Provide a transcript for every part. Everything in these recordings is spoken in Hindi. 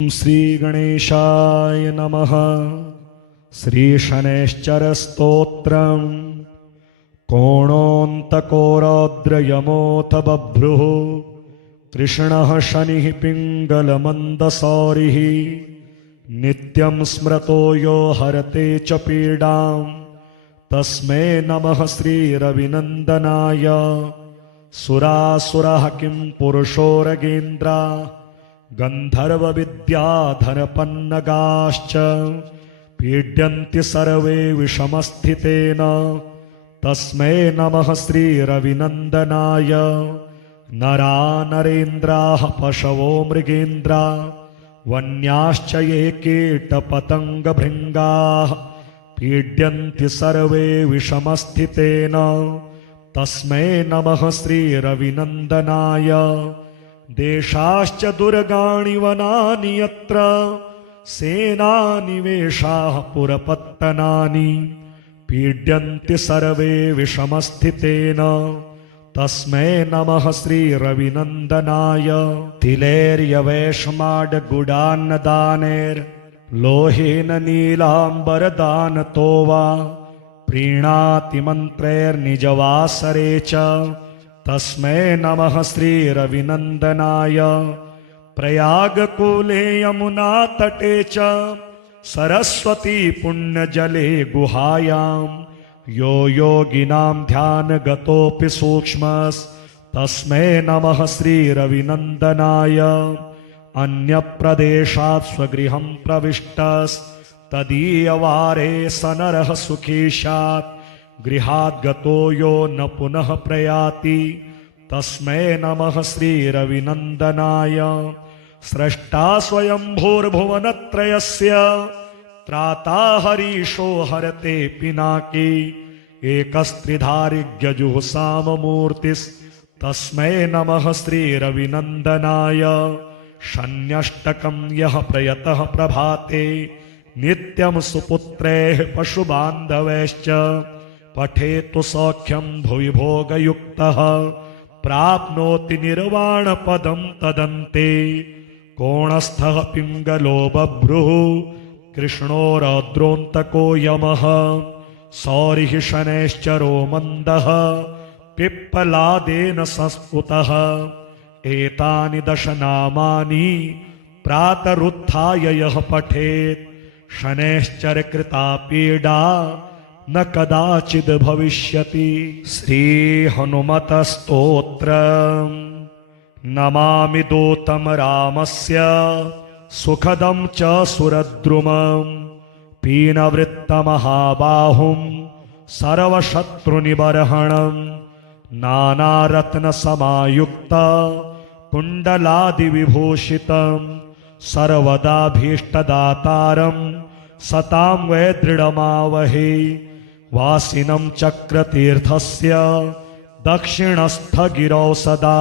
श्रीगणेशाय नमः। श्रीशनैश्चरस्तोत्रम्। कोणोऽन्तकोरौद्रयमोऽथ बभ्रुः कृष्णः शनिः पिङ्गलमन्दसौरिः नित्यं स्मृतो यो हरते च पीडां तस्मै नमः श्रीरविनन्दनाय। सुरासुरः किं पुरुषोरगेन्द्रा गन्धर्वविद्याधरपन्नगाश्च पीड्यन्ति सर्वे विषमस्थितेन तस्मै नमः श्रीरविनन्दनाय। नरा नरेन्द्राः पशवो मृगेन्द्रा वन्याश्च ये कीटपतङ्गभृङ्गाः पीड्यन्ति सर्वे विषमस्थितेन तस्मै नमः श्रीरविनन्दनाय। देशाश्च दुर्गाणि वनानि यत्र सेनानिवेशाः पुरपत्तनानि पीड्यन्ति सर्वे विषमस्थितेन तस्मै नमः श्रीरविनन्दनाय। तिलैर्यवैष्माड्गुडान्नदानैर्लोहेन नीलाम्बरदानतो वा प्रीणाति मन्त्रैर्निजवासरे च तस्मै नमः श्रीरविनन्दनाय। प्रयागकूले यमुनातटे च सरस्वती पुण्यजले गुहायां यो योगिनां ध्यानगतोऽपि सूक्ष्मस्तस्मै नमः श्रीरविनन्दनाय। अन्यप्रदेशात् स्वगृहं प्रविष्टस्तदीयवारे स नरः सुखी स्यात् गृहात् गतो यो न पुनः प्रयाति तस्मै नमः श्रीरविनन्दनाय। स्रष्टा स्वयंभूर्भुवनत्रयस्य त्राता हरीशो हरते पिनाकी एकस्त्रिधारिज्ञजुःसाममूर्तिस्तस्मै नमः श्रीरविनन्दनाय। शन्यष्टकं यः प्रयतः प्रभाते नित्यं सुपुत्रैः पशुबान्धवैश्च पठेतु सौख्यं भुवि भोगयुक्तः प्राप्नोति निर्वाणपदं तदन्ते। कोणस्थः पिङ्गलो बभ्रुः कृष्णो रौद्रोऽन्तको यमः सौरिः शनैश्चरो मन्दः पिप्पलादेन संस्कृतः। एतानि दश नामानि प्रातरुत्थाय यः पठेत् शनैश्चरकृता पीडा न कदाचिद् भविष्यति। श्रीहनुमतस्तोत्रम्। नमामि दूतं रामस्य सुखदं च सुरद्रुमं पीनवृत्तमहाबाहुं सर्वशत्रुनिबर्हणं नानारत्नसमायुक्त कुण्डलादिविभूषितं सर्वदाभीष्टदातारं सतां वै दृढमावहे। वासिनं चक्रतीर्थस्य दक्षिणस्थगिरौ सदा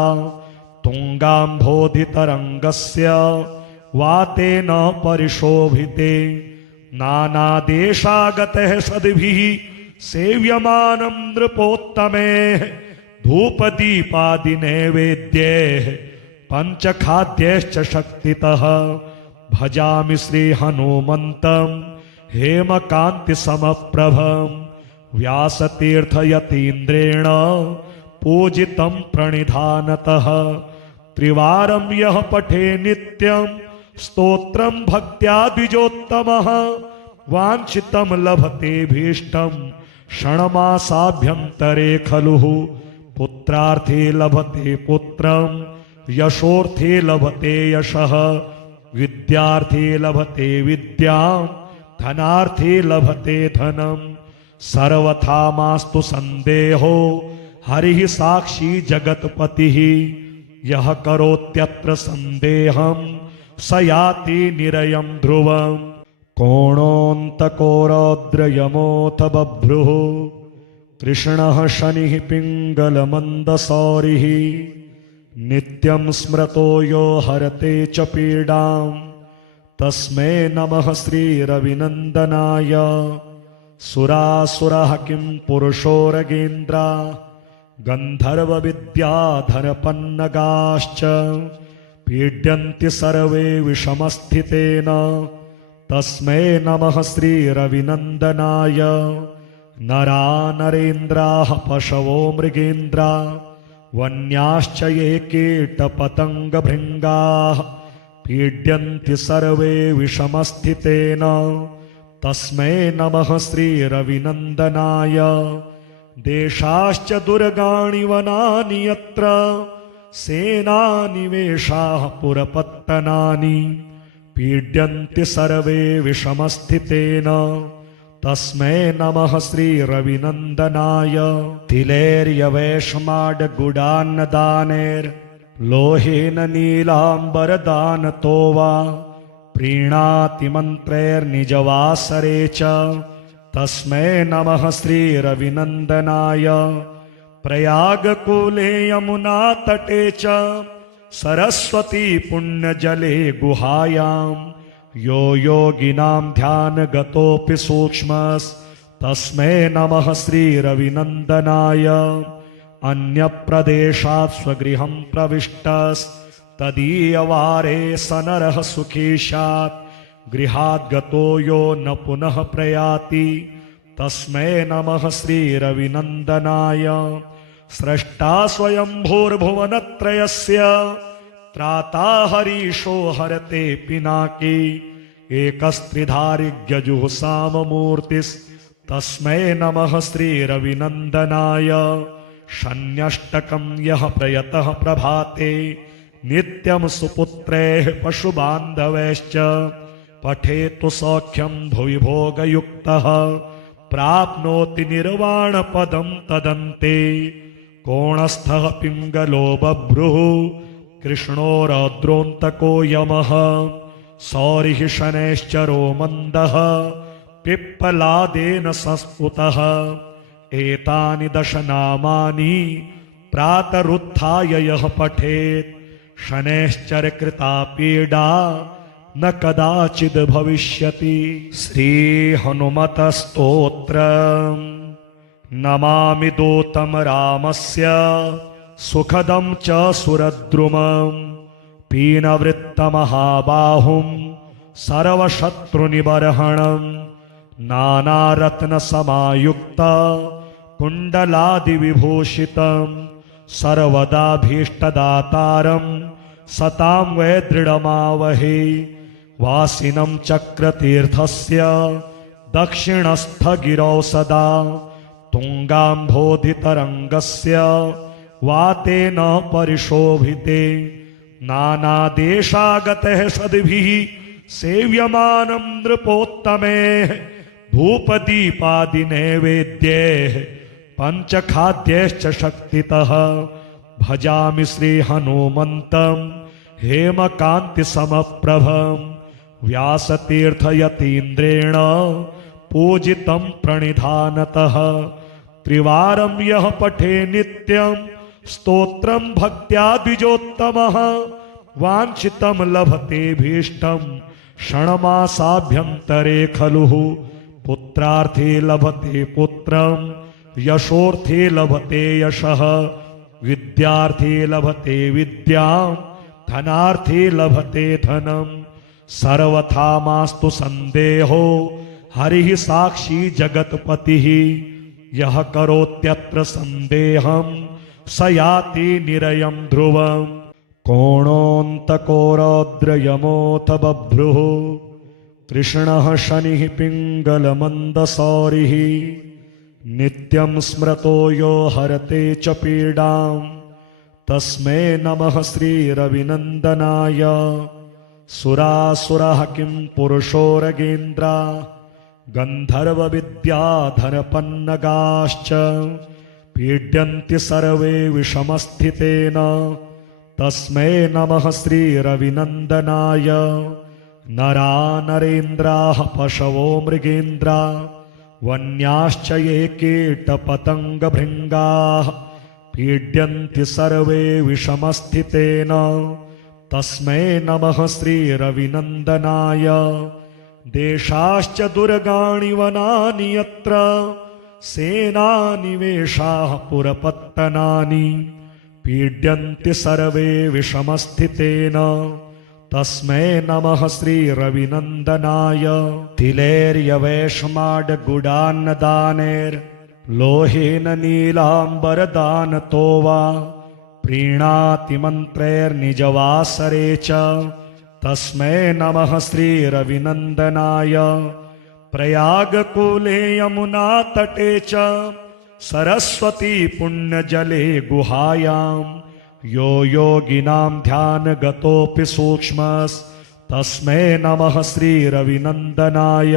तुङ्गाम्भोधितरङ्गस्य वातेन परिशोभिते। नानादेशागतः सद्भिः सेव्यमानं नृपोत्तमैः धूपदीपादिनैवेद्यैः पञ्चखाद्यैश्च शक्तितः। भजामि श्रीहनुमन्तं हेमकान्तिसमप्रभं व्यासतीर्थयतीन्द्रेण पूजितं प्रणिधानतः। त्रिवारं यः पठे नित्यं स्तोत्रं भक्त्या द्विजोत्तमः वाञ्छितं लभते भीष्टं षण्मासाभ्यन्तरे खलु। पुत्रार्थे लभते पुत्रं यशोर्थे लभते यशः विद्यार्थे लभते विद्यां धनार्थे लभते धनं। सर्वथा मास्तु संदेहो हरिः साक्षी जगत्पतिः यः करोत्यत्र संदेहं स याति निरयं ध्रुवम्। कोणोऽन्तको रौद्रयमोऽथ बभ्रुः कृष्णः शनिः पिङ्गलमन्दसौरिः नित्यं स्मृतो यो हरते च पीडां तस्मै नमः श्रीरविनन्दनाय। सुरासुरः किं पुरुषोरगेन्द्रा गन्धर्वविद्याधरपन्नगाश्च पीड्यन्ति सर्वे विषमस्थितेन तस्मै नमः श्रीरविनन्दनाय नरा नरेन्द्राः पशवो मृगेन्द्रा वन्याश्च ये कीटपतङ्गभृङ्गाः पीड्यन्ति सर्वे विषमस्थितेन तस्मै नमः श्रीरविनन्दनाय देशाश्च दुर्गाणि वनानि यत्र सेनानिवेशाः पुरपत्तनानि पीड्यन्ति सर्वे विषमस्थितेन तस्मै नमः श्रीरविनन्दनाय तिलेर्यवेशमाडगुडान्नदानेर्लोहेन नीलाम्बरदानतो वा प्रीणाति मन्त्रैर्निजवासरे च तस्मै नमः श्रीरविनन्दनाय प्रयागकूले यमुनातटे च सरस्वती पुण्यजले गुहायां यो योगिनां ध्यानगतोऽपि सूक्ष्मस्तस्मै नमः श्रीरविनन्दनाय अन्यप्रदेशात् स्वगृहं प्रविष्टस्तदीयवारे स नरः सुखी स्यात् गृहात् गतो यो न पुनः प्रयाति तस्मै नमः श्रीरविनन्दनाय स्रष्टा स्वयंभूर्भुवनत्रयस्य त्राता हरीशो हरते पिनाकी एकस्त्रिधारिज्ञजुःसाममूर्तिस्तस्मै नमः श्रीरविनन्दनाय शन्यष्टकं यः प्रयतः प्रभाते नित्यं सुपुत्रैः पशुबान्धवैश्च पठेतु सौख्यं भुवि भोगयुक्तः प्राप्नोति निर्वाणपदं तदन्ते कोणस्थः पिङ्गलो बभ्रुः कृष्णो रौद्रोऽन्तको यमः सौरिः शनैश्चरो मन्दः पिप्पलादेन संस्कृतः एतानि 10 नामानि प्रातरुत्थाय यः पठेत् शनैश्चरकृता पीडा न कदाचिद् भविष्यति। श्रीहनुमतस्तोत्रम् नमामि दूतं रामस्य सुखदं च सुरद्रुमं पीनवृत्तमहाबाहुं सर्वशत्रुनिबर्हणं नानारत्नसमायुक्त कुण्डलादिविभूषितं सर्वदाभीष्टदातारं सतां वै दृढमावहे वासिनं चक्रतीर्थस्य दक्षिणस्थगिरौ सदा तुङ्गाम्भोधितरङ्गस्य वातेन परिशोभिते नानादेशागतः सद्भिः सेव्यमानं नृपोत्तमैः धूपदीपादिनैवेद्यैः पञ्चखाद्यैश्च शक्तितः भजामि श्रीहनुमन्तं हेमकान्तिसमप्रभं व्यासतीर्थयतीन्द्रेण पूजितं प्रणिधानतः त्रिवारं यः पठे नित्यं स्तोत्रं भक्त्या द्विजोत्तमः वाञ्छितं लभते भीष्टं षण्मासाभ्यन्तरे खलु पुत्रार्थे लभते पुत्रं यशोर्थे लभते यशः विद्यार्थे लभते विद्यां धनार्थे लभते धनं सर्वथा मास्तु संदेहो हरिः साक्षी जगत्पतिः यः करोत्यत्र संदेहं स याति निरयं ध्रुवम् कोणोऽन्तको रौद्रयमोऽथ बभ्रुः कृष्णः शनिः पिङ्गलमन्दसौरिः नित्यं स्मृतो यो हरते च पीडां तस्मै नमः श्रीरविनन्दनाय सुरासुरः किं पुरुषोरगेन्द्रा गन्धर्वविद्याधरपन्नगाश्च पीड्यन्ति सर्वे विषमस्थितेन तस्मै नमः श्रीरविनन्दनाय नरा नरेन्द्राः पशवो मृगेन्द्रा वन्याश्च ये कीटपतङ्गभृङ्गाः पीड्यन्ति सर्वे विषमस्थितेन तस्मै नमः श्रीरविनन्दनाय देशाश्च दुर्गाणि वनानि यत्र सेनानिवेशाः पुरपत्तनानि पीड्यन्ति सर्वे विषमस्थितेन तस्मै नमः श्रीरविनन्दनाय तिलैर्यवेशमाडगुडान्नदानेर्लोहेन नीलाम्बरदानतो वा प्रीणाति मन्त्रैर्निजवासरे च तस्मै नमः श्रीरविनन्दनाय प्रयागकूले यमुनातटे च सरस्वती पुण्यजले गुहायां यो योगिनां ध्यानगतोऽपि सूक्ष्मस्तस्मै नमः श्रीरविनन्दनाय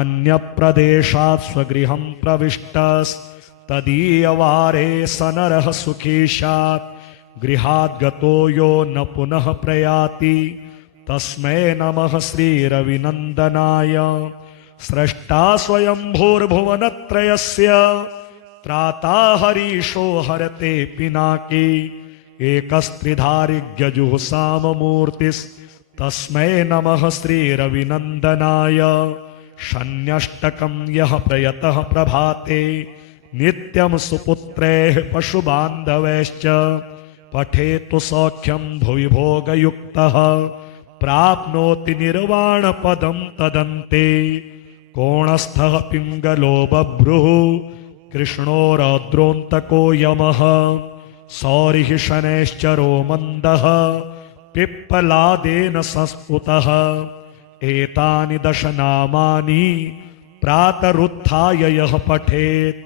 अन्यप्रदेशात् स्वगृहं प्रविष्टस्तदीयवारे स नरः सुखी स्यात् गृहात् गतो यो न पुनः प्रयाति तस्मै नमः श्रीरविनन्दनाय स्रष्टा स्वयंभूर्भुवनत्रयस्य त्राता हरीशो हरते पिनाकी एकस्त्रिधारिज्ञजुःसाममूर्तिस्तस्मै नमः श्रीरविनन्दनाय शन्यष्टकं यः प्रयतः प्रभाते नित्यं सुपुत्रैः पशुबान्धवैश्च पठेतु सौख्यं भुवि भोगयुक्तः प्राप्नोति निर्वाणपदं तदन्ते कोणस्थः पिङ्गलो बभ्रुः कृष्णो रौद्रोऽन्तको यमः सौरिः शनैश्चरो मन्दः पिप्पलादेन संस्कृतः एतानि 10 नामानि प्रातरुत्थाय यः पठेत्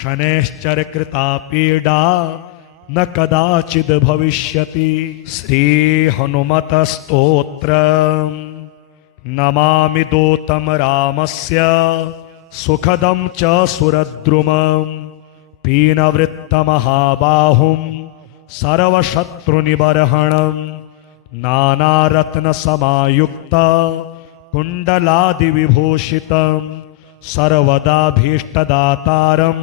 शनैश्चरकृता पीडा न कदाचिद् भविष्यति। श्री हनुमतस्तोत्रम्। नमामि दूतं रामस्य सुखदं च सुरद्रुमं पीनवृत्तमहाबाहुं सर्वशत्रुनिबर्हणं नानारत्नसमायुक्त कुण्डलादिविभूषितं सर्वदाभीष्टदातारं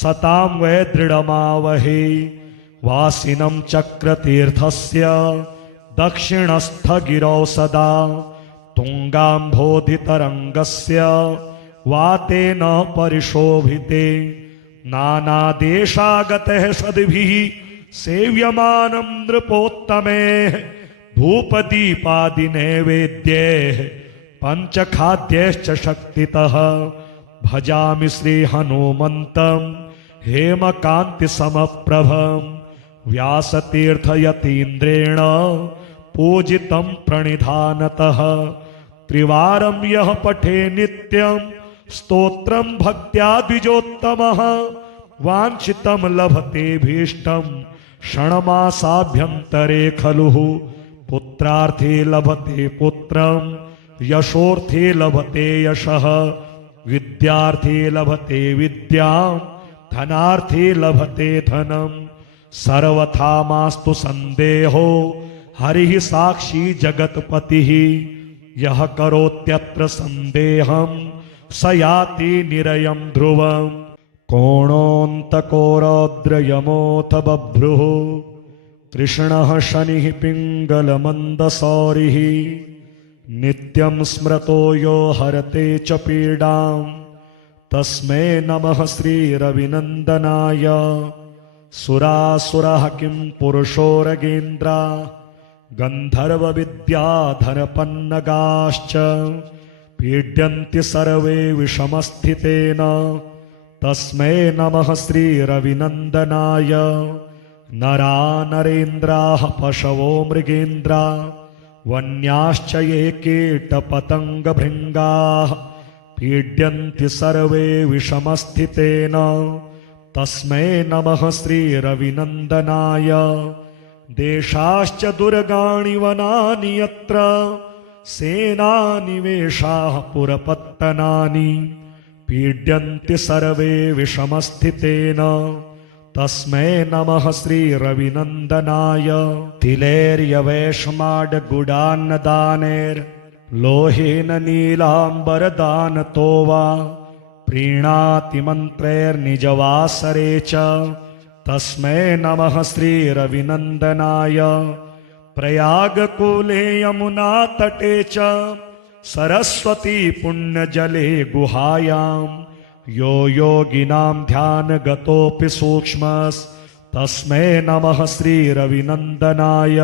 सतां वै दृढमावहे वासिनं चक्रतीर्थस्य दक्षिणस्थगिरौ सदा तुङ्गाम्भोधितरङ्गस्य वातेन परिशोभिते नानादेशागतः सद्भिः सेव्यमानं नृपोत्तमैः धूपदीपादिनैवेद्यैः पञ्चखाद्यैश्च शक्तितः भजामि श्रीहनुमन्तं हेमकान्तिसमप्रभं व्यासतीर्थयतीन्द्रेण पूजितं प्रणिधानतः त्रिवारं यः पठे नित्यं स्तोत्रं भक्त्या द्विजोत्तमः वाञ्छितं लभते भीष्टं क्षणमासाभ्यन्तरे खलु पुत्रार्थे लभते पुत्रं यशोर्थे लभते यशः विद्यार्थे लभते विद्यां धनार्थे लभते धनं सर्वथा मास्तु संदेहो हरिः साक्षी जगत्पतिः यः करोत्यत्र संदेहं स याति निरयं ध्रुवम् कोणोऽन्तको रौद्रयमोऽथ बभ्रुः कृष्णः शनिः पिङ्गलमन्दसौरिः नित्यं स्मृतो यो हरते च पीडां तस्मै नमः श्रीरविनन्दनाय सुरासुरः किं पुरुषोरगेन्द्रा गन्धर्वविद्याधरपन्नगाश्च पीड्यन्ति सर्वे विषमस्थितेन तस्मै नमः श्रीरविनन्दनाय नरा नरेन्द्राः पशवो मृगेन्द्रा वन्याश्च ये कीटपतङ्गभृङ्गाः पीड्यन्ति सर्वे विषमस्थितेन तस्मै नमः श्रीरविनन्दनाय देशाश्च दुर्गाणि वनानि यत्र सेनानिवेशाः पुरपत्तनानि पीड्यन्ति सर्वे विषमस्थितेन तस्मै नमः श्रीरविनन्दनाय तिलैर्यवेशमाडगुडान्नदानेर्लोहेन नीलाम्बरदानतो वा प्रीणाति मन्त्रैर्निजवासरे च तस्मै नमः श्रीरविनन्दनाय प्रयागकूले यमुनातटे च सरस्वती पुण्यजले गुहायां यो योगिनां ध्यानगतोऽपि सूक्ष्मस्तस्मै तस्मै नमः श्रीरविनन्दनाय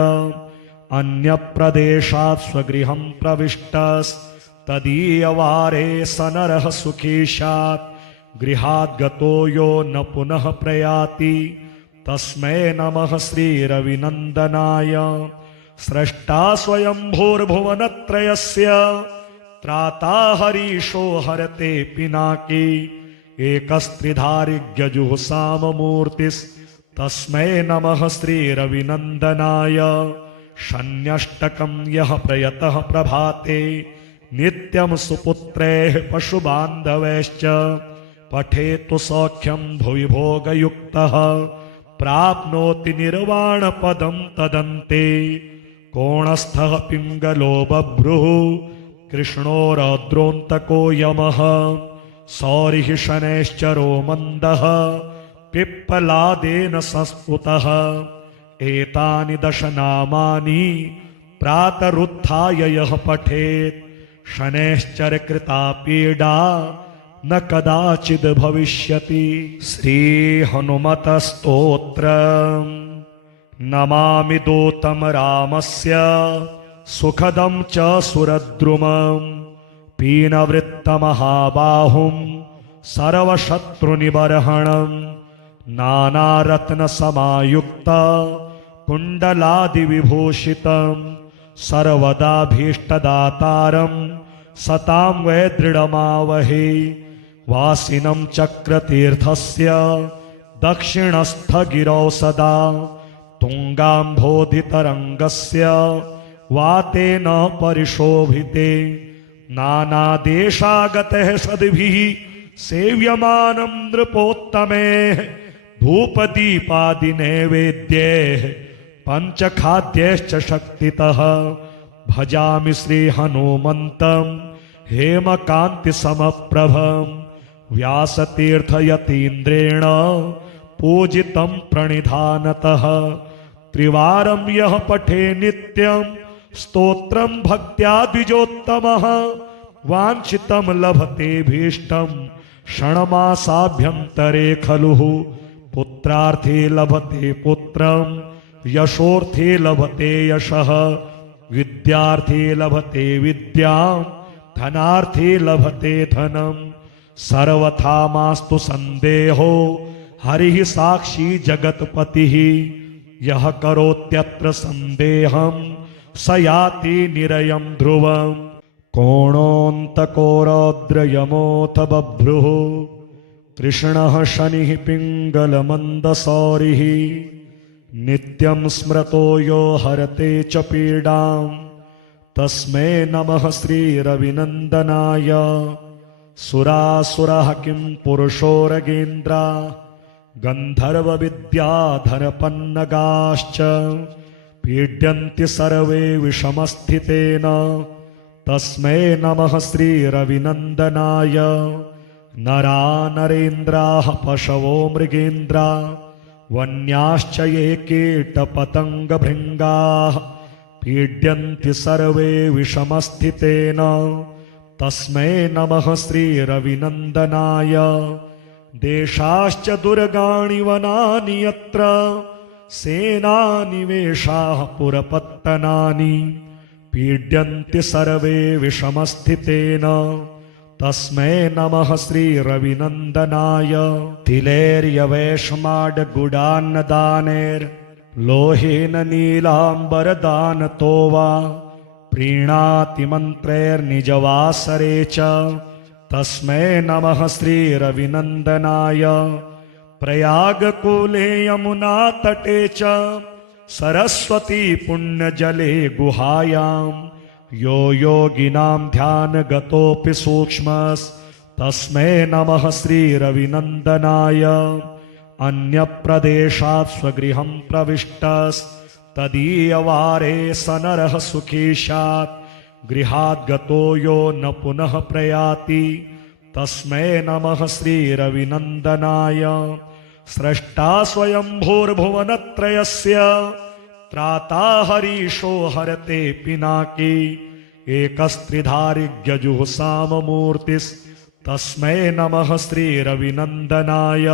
अन्यप्रदेशात् स्वगृहं प्रविष्टस्तदीयवारे स नरः सुखी स्यात् गृहात् गतो यो न पुनः प्रयाति तस्मै नमः श्रीरविनन्दनाय स्रष्टा स्वयंभूर्भुवनत्रयस्य त्राता हरीशो हरते पिनाकी एकस्त्रिधारिज्ञजुःसाममूर्तिस्तस्मै नमः श्रीरविनन्दनाय शन्यष्टकं यः प्रयतः प्रभाते नित्यं सुपुत्रैः पशुबान्धवैश्च पठेतु सौख्यं भुवि भोगयुक्तः प्राप्नोति निर्वाणपदं तदन्ते कोणस्थः पिङ्गलो बभ्रुः कृष्णो रौद्रोऽन्तको यमः सौरिः शनैश्चरो मन्दः पिप्पलादेन संस्कृतः एतानि दश नामानि प्रातरुत्थाय यः पठेत् शनैश्चरकृता पीडा न कदाचिद् भविष्यति। श्रीहनुमतस्तोत्रम् नमामि दूतं रामस्य सुखदं च सुरद्रुमं पीनवृत्तमहाबाहुं सर्वशत्रुनिबर्हणं नानारत्नसमायुक्त कुण्डलादिविभूषितं सर्वदाभीष्टदातारं सतां वै दृढमावहे वासिनं चक्रतीर्थस्य दक्षिणस्थगिरौ सदा तुङ्गाम्भोधितरङ्गस्य वातेन परिशोभिते नानादेशागतः सद्भिः सेव्यमानं नृपोत्तमैः धूपदीपादिनैवेद्यैः पञ्चखाद्यैश्च शक्तितः भजामि श्रीहनुमन्तं हेमकान्तिसमप्रभं व्यासतीर्थयतीन्द्रेण पूजितं प्रणिधानतः त्रिवारं यः पठे नित्यं स्तोत्रं भक्त्या द्विजोत्तमः वाञ्छितं लभते भीष्टं षण्मासाभ्यन्तरे खलु पुत्रार्थे लभते पुत्रं यशोर्थे लभते यशः विद्यार्थे लभते विद्यां धनार्थे लभते धनं सर्वथा मास्तु सन्देहो हरिः साक्षी जगत्पतिः यः करोत्यत्र सन्देहं स याति निरयं ध्रुवम् कोणोऽन्तको रौद्रयमोऽथ बभ्रुः कृष्णः शनिः पिङ्गलमन्दसौरिः नित्यं स्मृतो यो हरते च पीडां तस्मै नमः श्रीरविनन्दनाय सुरासुरः किं पुरुषो रगेन्द्रा गन्धर्वविद्याधरपन्नगाश्च पीड्यन्ति सर्वे विषमस्थितेन तस्मै नमः श्रीरविनन्दनाय नरा नरेन्द्राः पशवो मृगेन्द्रा वन्याश्च ये कीटपतङ्गभृङ्गाः पीड्यन्ति सर्वे विषमस्थितेन तस्मै नमः श्रीरविनन्दनाय देशाश्च दुर्गाणि वनानि यत्र सेनानिवेशाः पुरपत्तनानि पीड्यन्ति सर्वे विषमस्थितेन तस्मै नमः श्रीरविनन्दनाय तिलैर्यवैष्माड्गुडान्नदानैर्लोहेन नीलाम्बरदानतो वा प्रीणाति मन्त्रैर्निजवासरे च तस्मै नमः श्रीरविनन्दनाय प्रयागकूले यमुनातटे च सरस्वती पुण्यजले गुहायां यो योगिनां ध्यानगतोऽपि सूक्ष्मस्तस्मै नमः श्रीरविनन्दनाय अन्यप्रदेशात् स्वगृहं प्रविष्टस्तदीयवारे स नरः सुखी स्यात् गृहात् गतो यो न पुनः प्रयाति तस्मै नमः श्रीरविनन्दनाय स्रष्टा स्वयंभूर्भुवनत्रयस्य त्राता हरीशो हरते पिनाकी एकस्त्रिधारिज्ञजुःसाममूर्तिस्तस्मै नमः श्रीरविनन्दनाय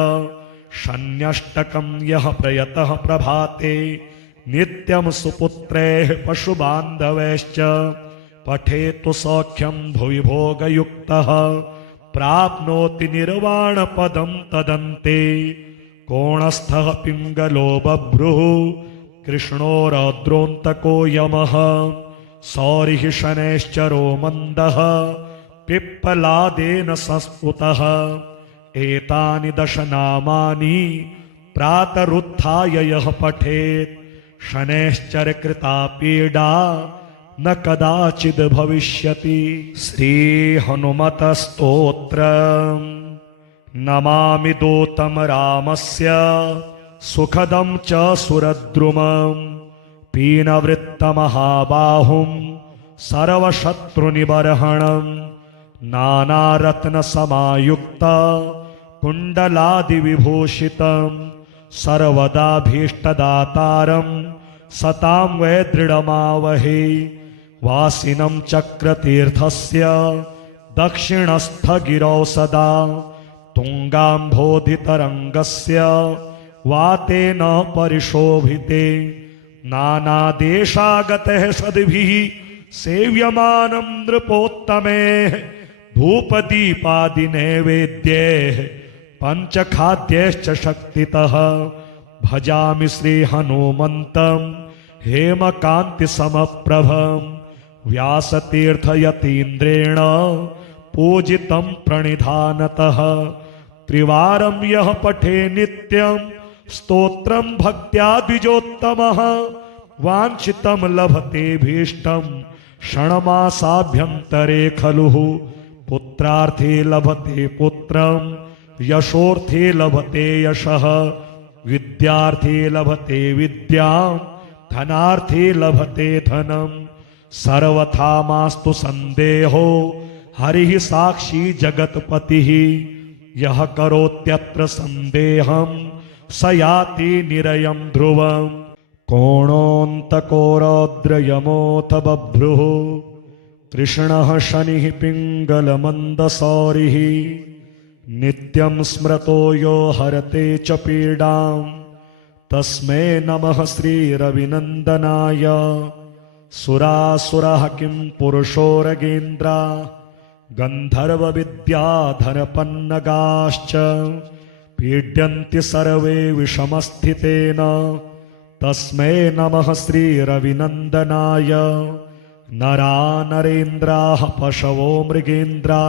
शन्यष्टकं यः प्रयतः प्रभाते नित्यं सुपुत्रैः पशुबान्धवैश्च पठेतु सौख्यं भुवि भोगयुक्तः प्राप्नोति निर्वाणपदं तदन्ते। कोणस्थः पिङ्गलो बभ्रुः कृष्णो रौद्रोऽन्तको यमः सौरिः शनैश्चरो मन्दः पिप्पलादेन संस्पुतः। एतानि दशनामानि प्रातरुत्थाय यः पठेत् शनैश्चर कृता पीडा न कदाचिद् भविष्यति। श्री हनुमत स्तोत्र। नमामि दूतं रामस्य सुखदं च सुरद्रुमं पीनवृत्तमहाबाहुं सर्वशत्रुनिबर्हणं नानारत्नसमायुक्त कुण्डलादिविभूषितं सर्वदाभीष्टदातारं सतां वै दृढमावहे। वासिनं चक्रतीर्थस्य दक्षिणस्थगिरौ सदा तुङ्गाम्भोधितरङ्गस्य वातेन परिशोभिते। नानादेशागतः सद्भिः सेव्यमानं नृपोत्तमैः धूपदीपादिनैवेद्यैः पञ्चखाद्यैश्च शक्तितः। भजामि श्रीहनुमन्तं हेमकान्तिसमप्रभं व्यासतीर्थयतीन्द्रेण पूजितं प्रणिधानतः। त्रिवारं यः पठे नित्यं स्तोत्रं भक्त्या द्विजोत्तमः वाञ्छितं लभते भीष्टं क्षणमासाभ्यन्तरे खलु। पुत्रार्थे लभते पुत्रं यशोर्थे लभते यशः विद्यार्थे लभते विद्यां धनार्थे लभते धनं। सर्वथा मास्तु संदेहो हरिः साक्षी जगत्पतिः यः करोत्यत्र संदेहं स याति निरयं ध्रुवम्। कोणोऽन्तको रौद्रयमोऽथ बभ्रुः कृष्णः शनिः पिङ्गलमन्दसौरिः नित्यं स्मृतो यो हरते च पीडां तस्मै नमः श्रीरविनन्दनाय। सुरासुरः किं पुरुषो रगेन्द्रा गन्धर्वविद्याधरपन्नगाश्च पीड्यन्ति सर्वे विषमस्थितेन तस्मै नमः श्रीरविनन्दनाय। नरा नरेन्द्राः पशवो मृगेन्द्रा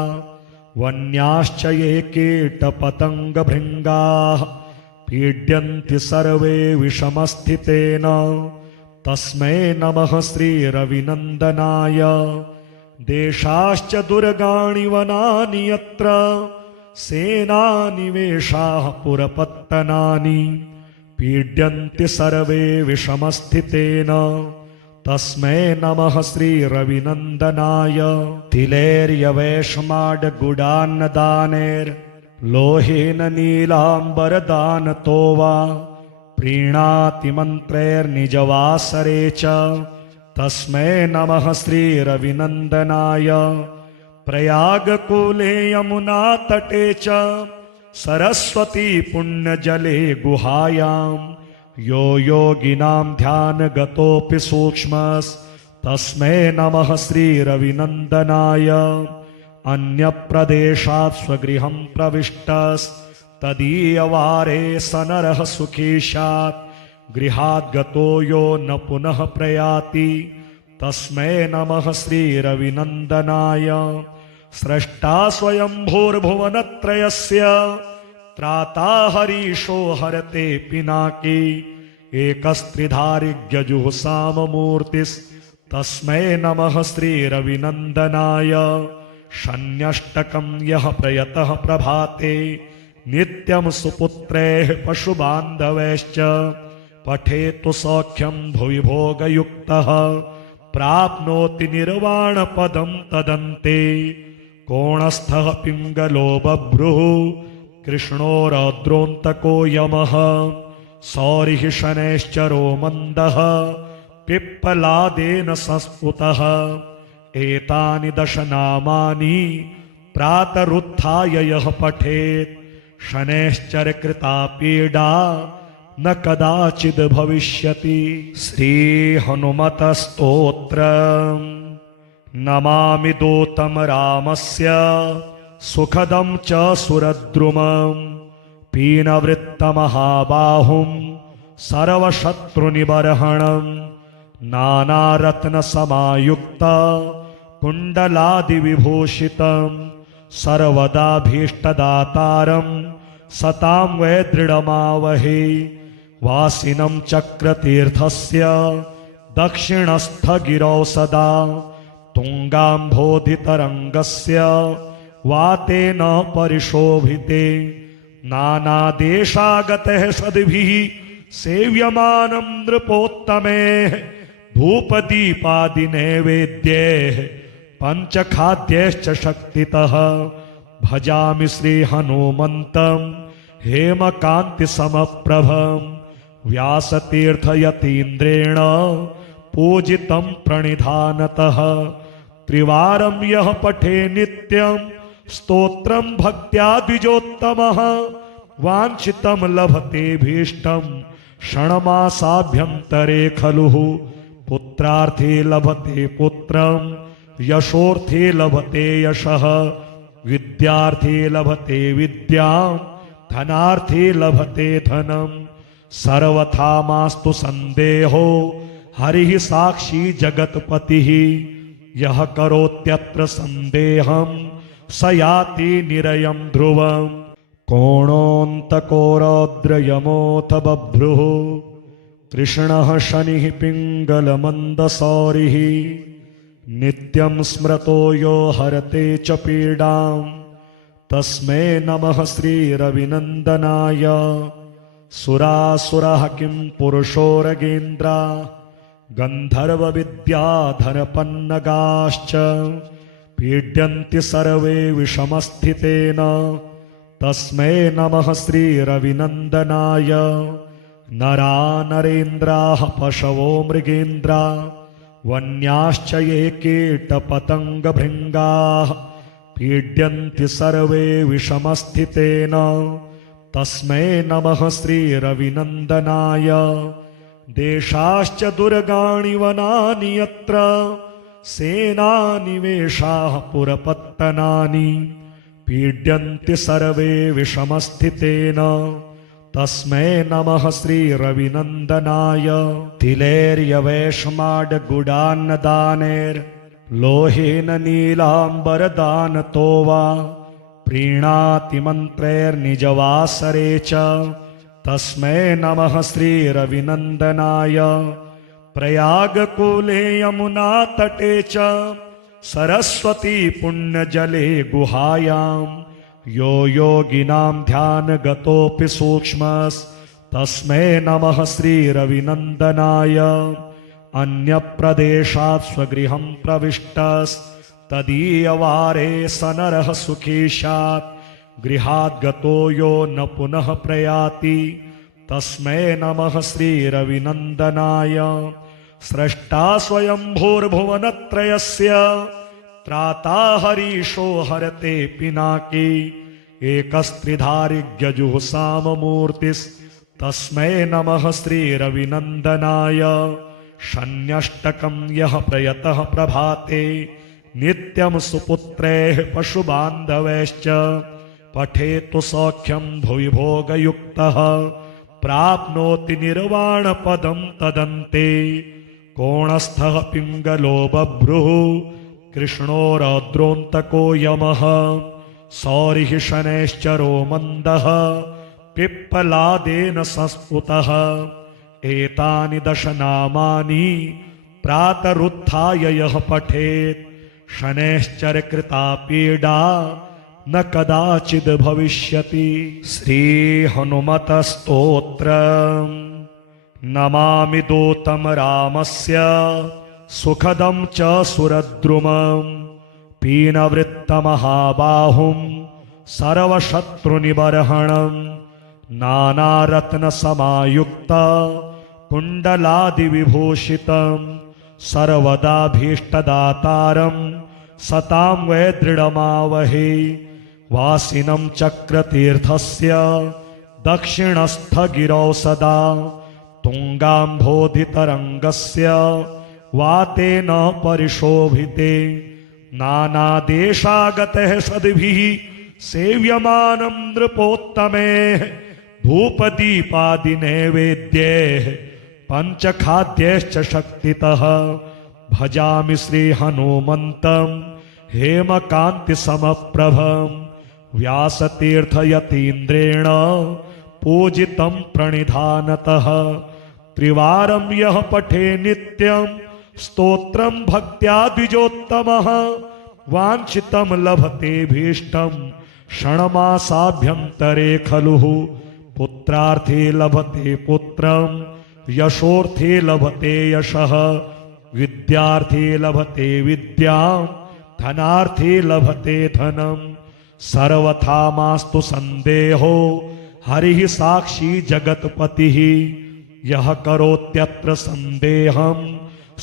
वन्याश्च ये कीटपतङ्गभृङ्गाः पीड्यन्ति सर्वे विषमस्थितेन तस्मै नमः श्रीरविनन्दनाय। देशाश्च दुर्गाणि वनानि यत्र सेनानिवेशाः पुरपत्तनानि पीड्यन्ति सर्वे विषमस्थितेन तस्मै नमः श्रीरविनन्दनाय। तिलैर्यवैष्माड्गुडान्नदानैर्लोहेन नीलाम्बरदानतो वा प्रीणाति मन्त्रैर्निजवासरे च तस्मै नमः श्रीरविनन्दनाय। प्रयागकूले यमुनातटे च सरस्वती पुण्यजले गुहायां यो योगिनां ध्यानगतोऽपि सूक्ष्मस्तस्मै नमः श्रीरविनन्दनाय। अन्यप्रदेशात् स्वगृहं प्रविष्टस्तदीयवारे स नरः सुखी स्यात् गृहात् गतो यो न पुनः प्रयाति तस्मै नमः श्रीरविनन्दनाय। स्रष्टा स्वयंभूर्भुवनत्रयस्य त्राता हरीशो हरते पिनाकी एकस्त्रिधारिज्ञजुःसाममूर्तिस्तस्मै नमः श्रीरविनन्दनाय। शन्यष्टकं यः प्रयतः प्रभाते नित्यं सुपुत्रैः पशुबान्धवैश्च पठेतु सौख्यं भुवि भोगयुक्तः प्राप्नोति निर्वाणपदं तदन्ते। कोणस्थः पिङ्गलो बभ्रुः कृष्णो रौद्रोऽन्तको यमः सौरिः शनैश्चरो मन्दः पिप्पलादेन संस्पुतः। एतानि दशनामानि प्रातरुत्थाय यः पठेत् शनैश्चरकृता पीडा न कदाचिद् भविष्यति। श्री हनुमत स्तोत्र। नमामि दूतं रामस्य सुखदं च सुरद्रुमं पीनवृत्तमहाबाहुं सर्वशत्रुनिबर्हणं नानारत्नसमायुक्त कुण्डलादिविभूषितं सर्वदाभीष्टदातारं सतां वै दृढमावहे। वासिनं चक्रतीर्थस्य दक्षिणस्थगिरौ सदा तुङ्गाम्भोधितरङ्गस्य वातेन परिशोभिते। नानादेशागतः सद्भिः सेव्यमानं नृपोत्तमैः धूपदीपादिनैवेद्यैः पञ्चखाद्यैश्च शक्तितः। भजामि श्रीहनुमन्तं हेमकान्तिसमप्रभं व्यासतीर्थयतीन्द्रेण पूजितं प्रणिधानतः। त्रिवारं यः पठे नित्यं स्तोत्रं भक्त्या द्विजोत्तमः वाञ्छितं लभतेऽभीष्टं षण्मासाभ्यन्तरे खलु। पुत्रार्थे लभते पुत्रं यशोर्थे लभते यशः विद्यार्थे लभते विद्यां धनार्थे लभते धनं। सर्वथा मास्तु संदेहो हरिः साक्षी जगत्पतिः यः करोत्यत्र संदेहं स याति निरयं ध्रुवम्। कोणोऽन्तको रौद्रयमोऽथ बभ्रुः कृष्णः शनिः पिङ्गलमन्दसौरिः नित्यं स्मृतो यो हरते च पीडां तस्मै नमः श्रीरविनन्दनाय। सुरासुरः किं पुरुषोरगेन्द्रा गन्धर्वविद्याधरपन्नगाश्च पीड्यन्ति सर्वे विषमस्थितेन तस्मै नमः श्रीरविनन्दनाय। नरा नरेन्द्राः पशवो मृगेन्द्रा वन्याश्च ये कीटपतङ्गभृङ्गाः पीड्यन्ति सर्वे विषमस्थितेन तस्मै नमः श्रीरविनन्दनाय। देशाश्च दुर्गाणि वनानि यत्र सेनानिवेशाः पुरपत्तनानि पीड्यन्ति सर्वे विषमस्थितेन तस्मै नमः श्रीरविनन्दनाय। तिलैर्यवैष्माड्गुडान्नदानैर्लोहेन नीलाम्बरदानतो वा प्रीणाति मन्त्रैर्निजवासरे च तस्मै नमः श्रीरविनन्दनाय। प्रयागकूले यमुनातटे च सरस्वती पुण्यजले गुहायां यो योगिनां ध्यानगतोऽपि सूक्ष्मस्तस्मै नमः श्रीरविनन्दनाय। अन्यप्रदेशात् स्वगृहं प्रविष्टस्तदीयवारे स नरः सुखी स्यात् गृहात् गतो यो न पुनः प्रयाति तस्मै नमः श्रीरविनन्दनाय। स्रष्टा स्वयंभूर्भुवनत्रयस्य त्राता हरीशो हरते पिनाकी एकस्त्रिधारिज्ञजुःसाममूर्तिस्तस्मै नमः श्रीरविनन्दनाय। शन्यष्टकं यः प्रयतः प्रभाते नित्यं सुपुत्रैः पशुबान्धवैश्च पठेतु सौख्यं भुवि भोगयुक्तः प्राप्नोति निर्वाणपदं तदन्ते। कोणस्थः पिङ्गलो बभ्रुः कृष्णो रौद्रोऽन्तको यमः सौरिः शनैश्चरो मन्दः पिप्पलादेन संस्फुतः। एतानि दशनामानि प्रातरुत्थाय यः पठेत् शनैश्चरकृता पीडा न कदाचिद् भविष्यति। श्री हनुमत स्तोत्र। नमामि दूतं रामस्य सुखदं च सुरद्रुमं पीनवृत्तमहाबाहुं सर्वशत्रुनिबर्हणं नानारत्नसमायुक्त कुण्डलादिविभूषितं सर्वदाभीष्टदातारं सतां वै दृढमावहे। वासिनं चक्रतीर्थस्य दक्षिणस्थगिरौ सदा तुङ्गाम्भोधितरङ्गस्य वातेन परिशोभिते नानादेशागतः सद्भिः सेव्यमानं नृपोत्तमे धूपदीपादिनैवेद्यैः पञ्चखाद्यैश्च शक्तितः भजामि श्रीहनुमन्तं हेमकान्तिसमप्रभं व्यासतीर्थयतीन्द्रेण पूजितं प्रणिधानतः त्रिवारं यः पठे नित्यं स्तोत्रं भक्त्या द्विजोत्तमः वाञ्छितं लभते भीष्टं षण्मासाभ्यन्तरे खलु पुत्रार्थे लभते पुत्रं यशोर्थे लभते यशः विद्यार्थे लभते विद्यां धनार्थे लभते धनं सर्वथा मास्तु संदेहो हरिः साक्षी जगत्पतिः यः करोत्यत्र संदेहं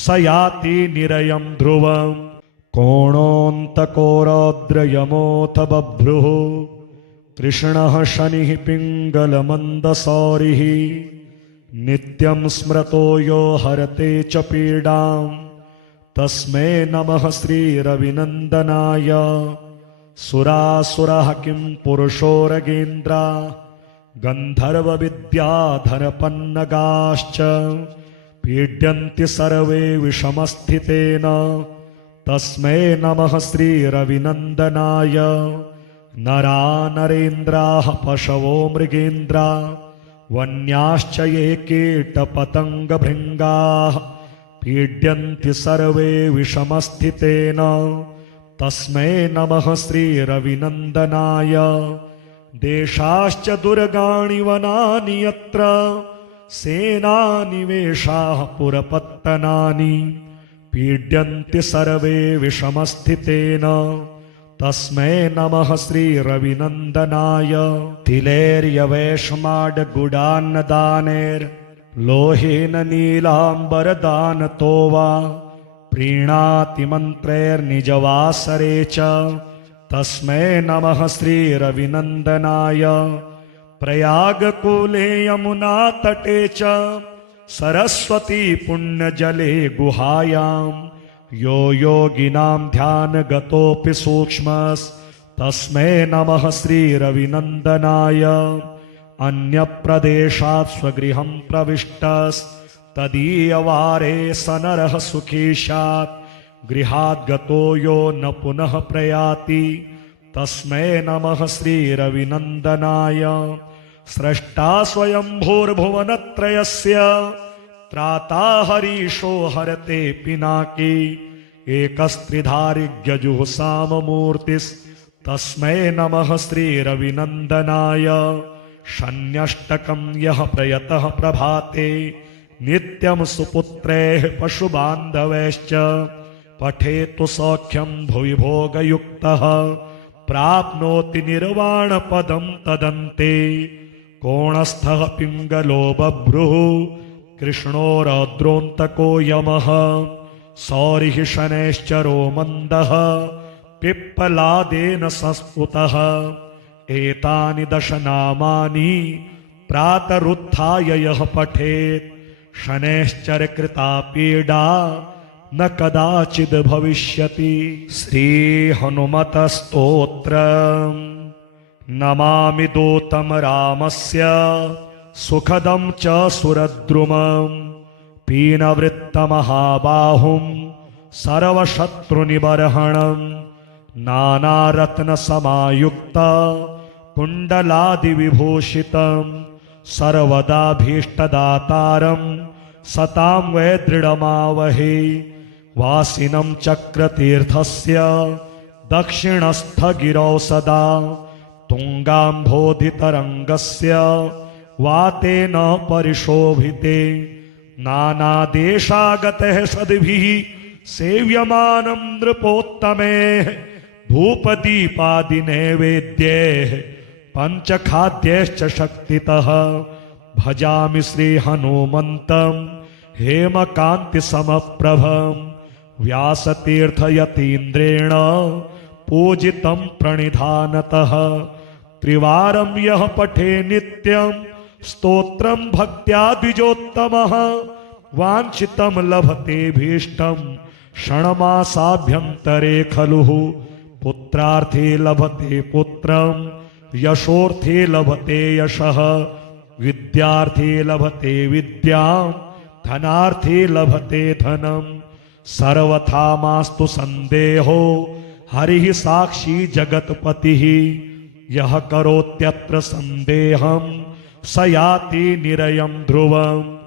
स याति निरयं ध्रुवम् कोणोऽन्तको रौद्रयमोऽथ बभ्रुः कृष्णः शनिः पिङ्गलमन्दसौरिः नित्यं स्मृतो यो हरते च पीडां तस्मै नमः श्रीरविनन्दनाय सुरासुरः किं पुरुषो रगेन्द्रा गन्धर्वविद्याधरपन्नगाश्च पीड्यन्ति सर्वे विषमस्थितेन तस्मै नमः श्रीरविनन्दनाय नरा नरेन्द्राः पशवो मृगेन्द्रा वन्याश्च ये कीटपतङ्गभृङ्गाः पीड्यन्ति सर्वे विषमस्थितेन तस्मै नमः श्रीरविनन्दनाय देशाश्च दुर्गाणि वनानि यत्र सेनानिवेशाः पुरपत्तनानि पीड्यन्ति सर्वे विषमस्थितेन तस्मै नमः श्रीरविनन्दनाय तिलैर्यवैष्माड्गुडान्नदानैर्लोहेन नीलाम्बरदानतो वा प्रीणाति मन्त्रैर्निजवासरे च तस्मै नमः श्रीरविनन्दनाय प्रयागकूले यमुनातटे च सरस्वती पुण्यजले गुहायां यो योगिनां ध्यानगतोऽपि सूक्ष्मस्तस्मै नमः श्रीरविनन्दनाय अन्यप्रदेशात् स्वगृहं प्रविष्टस्तदीयवारे स नरः सुखी स्यात् गृहात् गतो यो न पुनः प्रयाति तस्मै नमः श्रीरविनन्दनाय स्रष्टा स्वयंभूर्भुवनत्रयस्य त्राता हरीशो हरते पिनाकी एकस्त्रिधारिज्ञजुःसाममूर्तिस्तस्मै नमः श्रीरविनन्दनाय शन्यष्टकं यः प्रयतः प्रभाते नित्यं सुपुत्रैः पशुबान्धवैश्च पठेतु सौख्यं भुवि भोगयुक्तः प्राप्नोति निर्वाणपदं तदन्ते कोणस्थः पिङ्गलो बभ्रुः कृष्णो रौद्रोऽन्तको यमः सौरिः शनैश्चरो मन्दः पिप्पलादेन संस्फुतः एतानि दश नामानि प्रातरुत्थाय यः पठेत् शनैश्चरकृता पीडा न कदाचिद् भविष्यति। श्रीहनुमतस्तोत्रम् नमामि दूतं रामस्य सुखदं च सुरद्रुमं पीनवृत्तमहाबाहुं सर्वशत्रुनिबर्हणं नानारत्नसमायुक्त कुण्डलादिविभूषितं सर्वदाभीष्टदातारं सतां वै दृढमावहे वासिनं चक्रतीर्थस्य दक्षिणस्थगिरौ सदा तुङ्गाम्भोधितरङ्गस्य वातेन परिशोभिते नानादेशागतः सद्भिः सेव्यमानं नृपोत्तमे धूपदीपादिनैवेद्यैः पञ्चखाद्यैश्च शक्तितः भजामि श्रीहनुमन्तं हेमकान्तिसमप्रभं व्यासतीर्थयतीन्द्रेण पूजितं प्रणिधानतः त्रिवारं यः पठे नित्यं स्तोत्रं भक्त्या द्विजोत्तमः वाञ्छितं लभते भीष्टं क्षणमासाभ्यन्तरे खलु पुत्रार्थे लभते पुत्रं यशोर्थे लभते यशः विद्यार्थे लभते विद्यां धनार्थे लभते धनं सर्वथा मास्तु संदेहो हरिः साक्षी जगत्पतिः यः करोत्यत्र संदेहं स याति निरयं ध्रुवम्